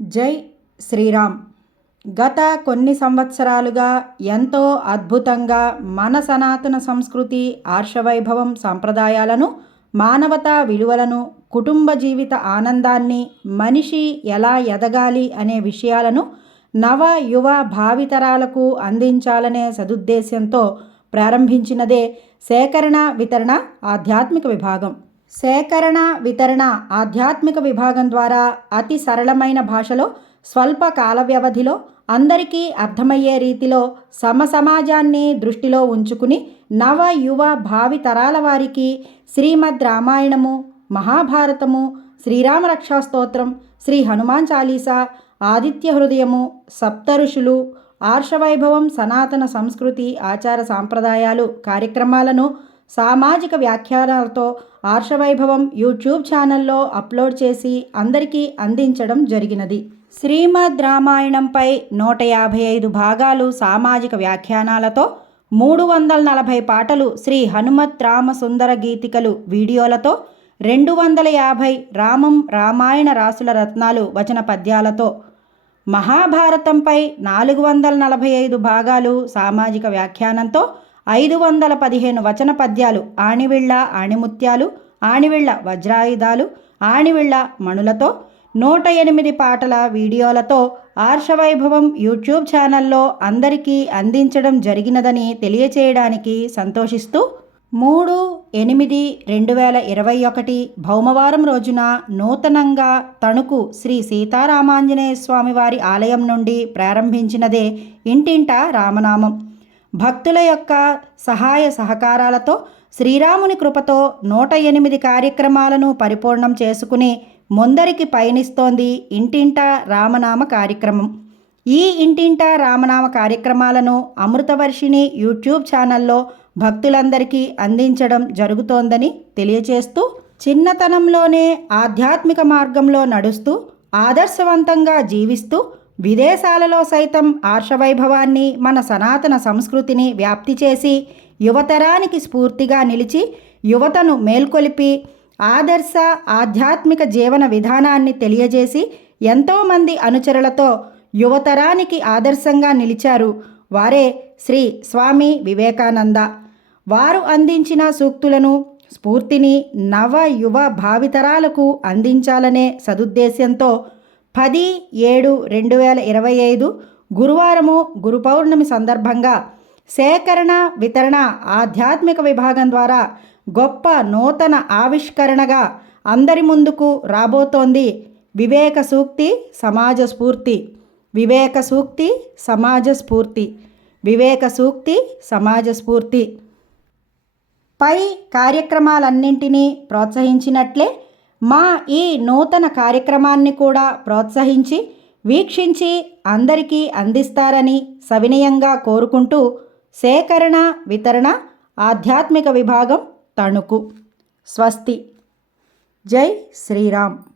జై శ్రీరామ్. గత కొన్ని సంవత్సరాలుగా ఎంతో అద్భుతంగా మన సనాతన సంస్కృతి ఆర్షవైభవం సాంప్రదాయాలను మానవతా విలువలను కుటుంబ జీవిత ఆనందాన్ని మనిషి ఎలా ఎదగాలి అనే విషయాలను నవ యువ భావితరాలకు అందించాలనే సదుద్దేశంతో ప్రారంభించినదే సేకరణ వితరణ ఆధ్యాత్మిక విభాగం. సేకరణ వితరణ ఆధ్యాత్మిక విభాగం ద్వారా అతి సరళమైన భాషలో స్వల్ప కాల వ్యవధిలో అందరికీ అర్థమయ్యే రీతిలో సమసమాజాన్ని దృష్టిలో ఉంచుకుని నవ యువ భావి తరాల వారికి శ్రీమద్ రామాయణము మహాభారతము శ్రీరామ రక్షా స్తోత్రం శ్రీ హనుమాన్ చాలీసా ఆదిత్య హృదయము సప్తఋషులు ఆర్షవైభవం సనాతన సంస్కృతి ఆచార సాంప్రదాయాలు కార్యక్రమాలను సామాజిక వ్యాఖ్యానాలతో ఆర్షవైభవం యూట్యూబ్ ఛానల్లో అప్లోడ్ చేసి అందరికీ అందించడం జరిగినది. శ్రీమద్ రామాయణంపై నూట యాభై ఐదు భాగాలు సామాజిక వ్యాఖ్యానాలతో మూడు వందల నలభై పాటలు శ్రీ హనుమత్ రామ సుందర గీతికలు వీడియోలతో రెండు వందల యాభై రామం రామాయణ రాసుల రత్నాలు వచన పద్యాలతో మహాభారతంపై నాలుగు వందల నలభై ఐదు భాగాలు సామాజిక వ్యాఖ్యానంతో ఐదు వందల పదిహేను వచన పద్యాలు ఆణివిళ్ళ ఆణిముత్యాలు ఆణివిళ్ళ వజ్రాయుధాలు ఆణివిళ్ళ మణులతో నూట ఎనిమిది పాటల వీడియోలతో ఆర్షవైభవం యూట్యూబ్ ఛానల్లో అందరికీ అందించడం జరిగినదని తెలియచేయడానికి సంతోషిస్తూ మూడు ఎనిమిది రెండు వేల ఇరవై ఒకటి భౌమవారం రోజున నూతనంగా తణుకు శ్రీ సీతారామాంజనేయ స్వామివారి ఆలయం నుండి ప్రారంభించినదే ఇంటింట రామనామం. భక్తుల యొక్క సహాయ సహకారాలతో శ్రీరాముని కృపతో నూట ఎనిమిది కార్యక్రమాలను పరిపూర్ణం చేసుకుని ముందరికి పయనిస్తోంది ఇంటింట రామనామ కార్యక్రమం. ఈ ఇంటింట రామనామ కార్యక్రమాలను అమృతవర్షిణి యూట్యూబ్ ఛానల్లో భక్తులందరికీ అందించడం జరుగుతోందని తెలియచేస్తూ చిన్నతనంలోనే ఆధ్యాత్మిక మార్గంలో నడుస్తూ ఆదర్శవంతంగా జీవిస్తూ విదేశాలలో సైతం ఆర్షవైభవాన్ని మన సనాతన సంస్కృతిని వ్యాప్తి చేసి యువతరానికి స్ఫూర్తిగా నిలిచి యువతను మేల్కొలిపి ఆదర్శ ఆధ్యాత్మిక జీవన విధానాన్ని తెలియజేసి ఎంతోమంది అనుచరులతో యువతరానికి ఆదర్శంగా నిలిచారు వారే శ్రీ స్వామి వివేకానంద. వారు అందించిన సూక్తులను స్ఫూర్తిని నవ యువ భావితరాలకు అందించాలనే సదుద్దేశ్యంతో పది ఏడు రెండు వేల ఇరవై ఐదు గురువారము గురు పౌర్ణమి సందర్భంగా సేకరణ వితరణ ఆధ్యాత్మిక విభాగం ద్వారా గొప్ప నూతన ఆవిష్కరణగా అందరి ముందుకు రాబోతోంది వివేక సూక్తి సమాజ స్ఫూర్తి. వివేక సూక్తి సమాజ స్ఫూర్తి. వివేక సూక్తి సమాజ స్ఫూర్తి. పై కార్యక్రమాలన్నింటినీ ప్రోత్సహించినట్లే మా ఈ నూతన కార్యక్రమాన్ని కూడా ప్రోత్సహించి వీక్షించి అందరికీ అందిస్తారని సవినయంగా కోరుకుంటూ సేకరణ వితరణ ఆధ్యాత్మిక విభాగం తణుకు. స్వస్తి. జై శ్రీరామ్.